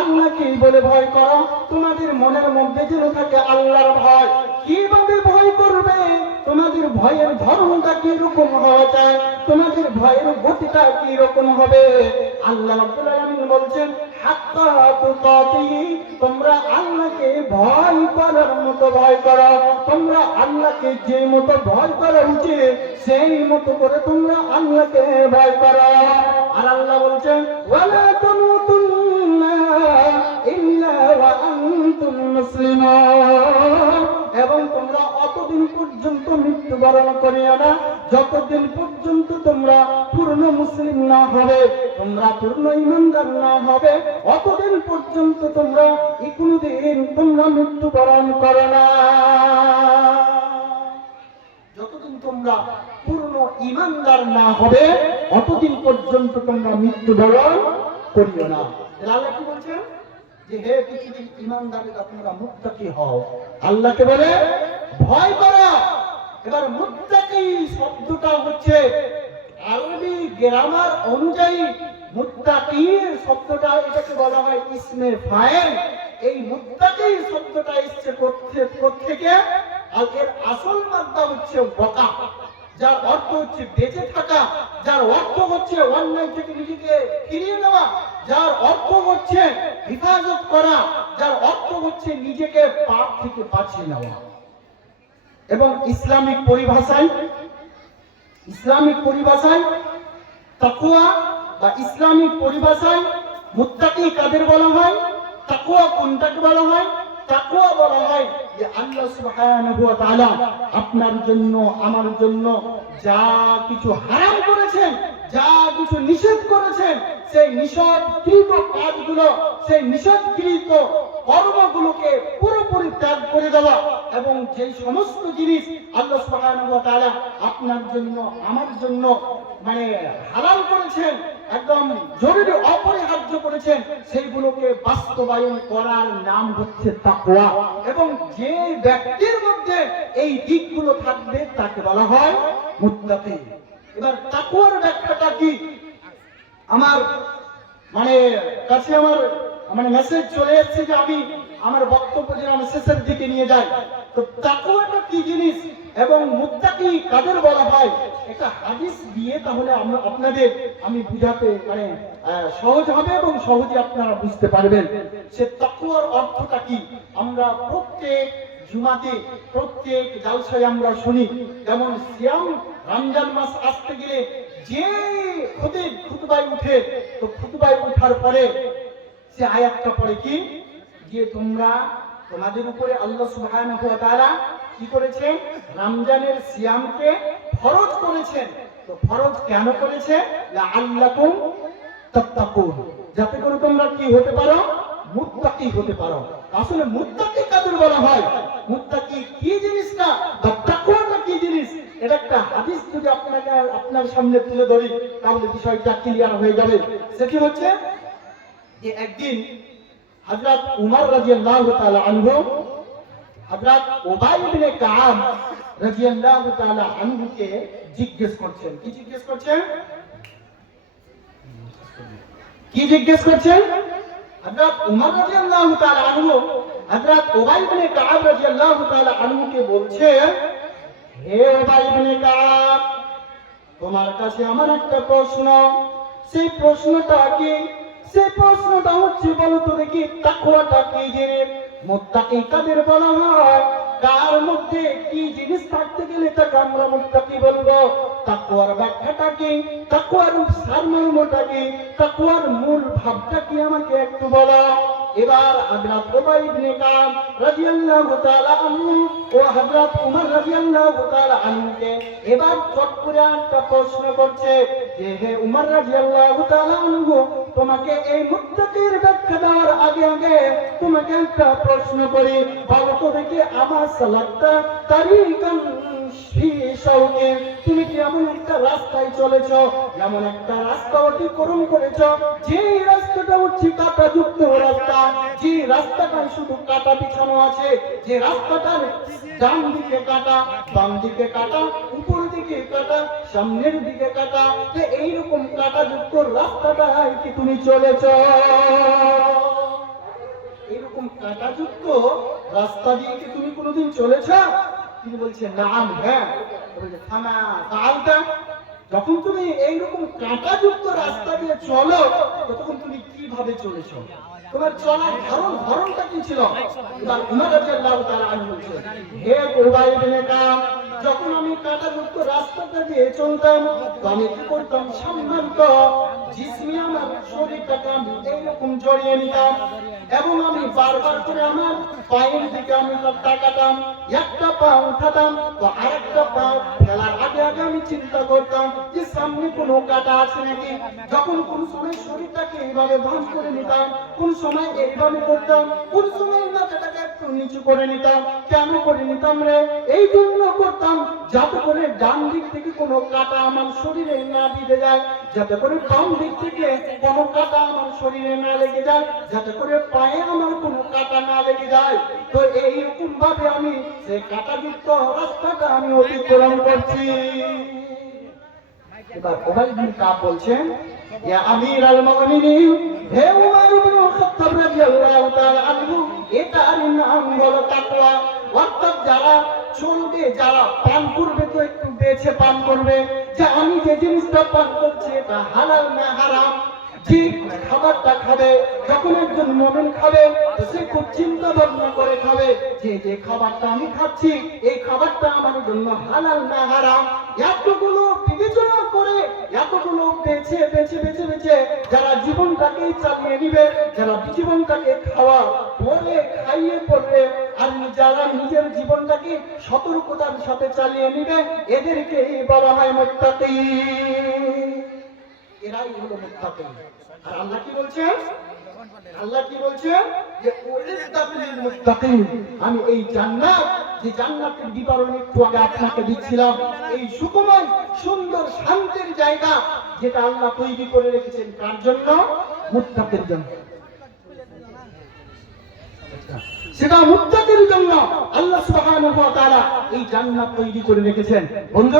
আল্লাহকে বলে ভয় করো। তোমাদের মনের মধ্যে যেন থাকে আল্লাহর ভয়, কীভাবে ভয় করবে? তোমাদের ভয়ের ধর্মটা কি রকম হওয়া চায় তোমাদের ভয়ের গতিটা কি রকম হবে? আল্লাহ রাব্বুল আলামিন বলছেন তোমরা আল্লাহকে ভয় করার মতো ভয় করো। তোমরা আল্লাহকে যে মতো ভয় করা উচিত, সেই মতো করে তোমরা আল্লাহকে ভয় করো। আর আল্লাহ বলছেন অতদিন পর্যন্ত মৃত্যুবরণ না। যতদিন তোমরা পূর্ণ তোমরা না হবে, অতদিন পর্যন্ত তোমরা মৃত্যুবরণ করো না। যতদিন তোমরা পূর্ণ ইমানদার না হবে, অতদিন পর্যন্ত তোমরা মৃত্যুবরণ করিও না। কি বলছেন? যে হে পৃথিবীর ইমানদারের আপনারা মুত্তাকি হও। আল্লাহকে বলে, ভয় করো। এবার মুত্তাকি শব্দটা হচ্ছে আরবি গ্রামার অনুযায়ী মুত্তাকি শব্দটা, এটাকে বলা হয় ইসমে ফাইল এই মুত্তাকি শব্দটা এসছে থেকে আর এর আসল মাত্রা হচ্ছে বকা। যার অর্থ হচ্ছে বেঁচে থাকা, যার অর্থ হচ্ছে অন্যায় থেকে নিজেকে ফিরিয়ে নেওয়া যার অর্থ হচ্ছে হেফাজত করা, যার অর্থ হচ্ছে নিজেকে পাপ থেকে বাঁচিয়ে নেওয়া। এবং ইসলামিক পরিভাষায় ইসলামিক পরিভাষায় তাকুয়া বা ইসলামিক পরিভাষায় মুত্তাকি কাদের বলা হয়? তাকুয়া কোনটাকে বলা হয়? তাকুয়া বলা হয় যে আল্লাহ তাআলা আপনার জন্য, আমার জন্য যা কিছু হারাম করেছেন, যা কিছু নিষেধ করেছেন, সেই নিষেধকৃত কাজগুলো, সেই নিষেধকৃত কর্মগুলোকে পুরোপুরি ত্যাগ করে দেওয়া এবং যে সমস্ত জিনিস আল্লাহ সুবহানাহু ওয়া তাআলা আপনার জন্য, আমার জন্য মানে হালাল করেছেন একদম জরুরি অপরিহার্য করেছেন, সেইগুলোকে বাস্তবায়ন করার নাম হচ্ছে তাকওয়া। এবং যে ব্যক্তির মধ্যে এই দিকগুলো থাকবে, তাকে বলা হয় মুত্তাকি। এবার তাকওয়ার ব্যাখ্যাটা কি? আমার মানে কাছে আমার মানে মেসেজ চলে এসেছে যে আমি আমার বক্তব্য যেন আমি শেষের দিকে নিয়ে যাই। তো তাকুয়াটা কি জিনিস? এবং মুত্তাকি কাদের বলা হয়? একটা হাদিস দিয়ে তাহলে আমরা আপনাদের আমি বুঝাতে মানে সহজ হবে এবং সহজে আপনারা বুঝতে পারবেন সে তাকুয়ার অর্থটা কি। আমরা প্রত্যেক জুমাতে, প্রত্যেক জালসায় আমরা শুনি, যেমন সিয়াম রমজান মাস আসতে গেলে যে খতিব খুতবায় উঠে, তো খুতবায় উঠার পরে সে আয়াতটা কি? যে তোমরা তোমাদের উপরে আল্লাহ সুবহানাহু ওয়া তাআলা কি করেছে? রমজানের সিয়ামকে ফরজ করেছেন। তো ফরজ কেন করেছে? লাআল্লাকুম তাত্তাকুন। যাতে করে তোমরা কি হতে পারো? মুত্তাকি হতে পারো। আসলে মুত্তাকি কাদের বলা হয়? মুত্তাকি কি জিনিসটা বা কি জিনিস? এটা একটা হাদিস যদি আপনাকে আপনার সামনে তুলে ধরি, তাহলে বিষয়টা ক্লিয়ার হয়ে যাবে। সেটি হচ্ছে যে একদিন হযরত উমর রাদিয়াল্লাহু তাআলা আনহু, হযরত উবাই ইবনে কাব রাদিয়াল্লাহু তাআলা আনহুকে জিজ্ঞেস করছেন। কি জিজ্ঞেস করছেন? কি জিজ্ঞেস করছেন? হযরত উমর রাদিয়াল্লাহু তাআলা আনহু, হযরত উবাই ইবনে কাব রাদিয়াল্লাহু আনহুকে বলছে হে উবাই ইবনে কাব তোমার কাছে আমার একটা প্রশ্ন। সেই প্রশ্নটা কি সেই প্রশ্নটা হচ্ছে, বলো দেখি, তাকওয়াটা কি জিনিস মুত্তাকি কাদের বলা হয়? কার মধ্যে কি জিনিস থাকতে গেলে তাকে আমরা মুত্তাকি বলব? তাকওয়ার ব্যাখ্যাটা কি? তাকওয়ার সারমর্মটা কি? তাকওয়ার মূল ভাবটা কি আমাকে একটু বলো? এবার হযরত উবাই ইবনে কাব রাদিয়াল্লাহু তাআলা আনহু ও হযরত উমর রাদিয়াল্লাহু তাআলা আনহুকে এবার চট করে একটা প্রশ্ন করছে। হে উমর রাদিয়াল্লাহু তাআলা আনহু, তোমাকে এই মুত্তাকির ব্যাখ্যা দেওয়ার আগে আগে তোমাকে একটা প্রশ্ন করি। বলো তো দেখি আমার সালাতটা তারিকান ফি শাওকে। তুমি কি এমন একটা রাস্তায় চলেছ, এমন একটা রাস্তা অতিক্রম করেছ, যে রাস্তাটা হচ্ছে কাটা যুক্ত রাস্তা, যে রাস্তাটায় শুধু কাটা বিছানো আছে, যে রাস্তাটার ডান দিকে কাটা বাম দিকে কাটা, উপর দিকে কাটা, সামনের দিকে কাটা এইরকম কাটা যুক্ত রাস্তাটায় কি তুমি চলেছ? কাঁটাযুক্ত রাস্তা দিয়ে কি তুমি কোনোদিন চলেছ? তিনি বলছেন, নাম হ্যাঁ। বলছে যখন তুমি এইরকম কাঁটাযুক্ত রাস্তা দিয়ে চলো তখন তুমি কীভাবে চলেছো? তোমার চলার ধরন, ধরনটা কি ছিল? উমর রাদিয়াল্লাহু তাআলা বলছেন, হে কুরবাই ইবনে কাম যখন আমি কাটা যুক্ত রাস্তাটা দিয়ে চলতাম আমি কি করতাম? সামনান্ত জিসমি আমার শরীরটাকে আমি এইরকম জড়িয়ে নিতাম এবং আমি বারবার করে আমার পায়ের দিকে আমি তাকাতাম, একটা পা উঠাতাম তো আরেকটা পা ফেলার আগে আগে আমি চিন্তা করতাম যে সামনে কোনো কাটা আছে নাকি? যখন কোন সময় শরীরটাকে এইভাবে ভান করে নিতাম, কোন সময় এইভাবে করতাম, কোন সময় মাথাটাকে একটু নিচু করে নিতাম, কেন করে নিতাম রে? এই জন্য করতাম যাতে করে ডান দিক থেকে কোনো কাটা আমার শরীরে না বিঁধে যায়। যাতে করে বাম দিক থেকে কোনো কাটা আমার শরীরে না লেগে যায়, যাতে করে পায়ে আমার কোনো কাটা না লেগে যায়। তো এইরকম ভাবে আমি সেই কাটাযুক্ত রাস্তাটা আমি অতিক্রম করছি। এবার ওবাই বিন কাব বলছেন, ইয়া আমির আল আনহু এটার নাম অর্থাৎ যারা চলবে, যারা পান করবে, তো বেছে পান করবে, যে আমি যে জিনিসটা পান করছি এটা হালাল না হারাম খাবারটা খাবে, যখন একজন মমিন খাবে সে খুব চিন্তা ভাবনা করে খাবে, যে যে খাবারটা আমি খাচ্ছি, এই খাবারটা আমার জন্য হালাল না হারাম। এতগুলো বিবেচনা করে, এতগুলো বেছে বেছে বেছে বেছে, যারা জীবনটাকে চালিয়ে নিবে, যারা জীবনটাকে খাওয়া পরে খাইয়ে পড়বে আর যারা নিজের জীবনটাকে সতর্কতার সাথে চালিয়ে নিবে, এদেরকে বলা হয় মোত্তাকি এরাই হলো মুত্তাকিন। আর আল্লাহ কি বলছেন আল্লাহ কি বলছেন যে আমি এই জান্নাত, যে জান্নাতের বিবরণ একটু আগে আপনাকে দিচ্ছিলাম, এই সুকুমার সুন্দর শান্তির জায়গা, যেটা আল্লাহ তৈরি করে রেখেছেন কার জন্য? মুত্তাকির জন্য। সেটা মুত্তাকির জন্য আল্লাহ সুবহানাহু ওয়া তাআলা এই জান্নাত তৈরি করে রেখেছেন। বন্ধু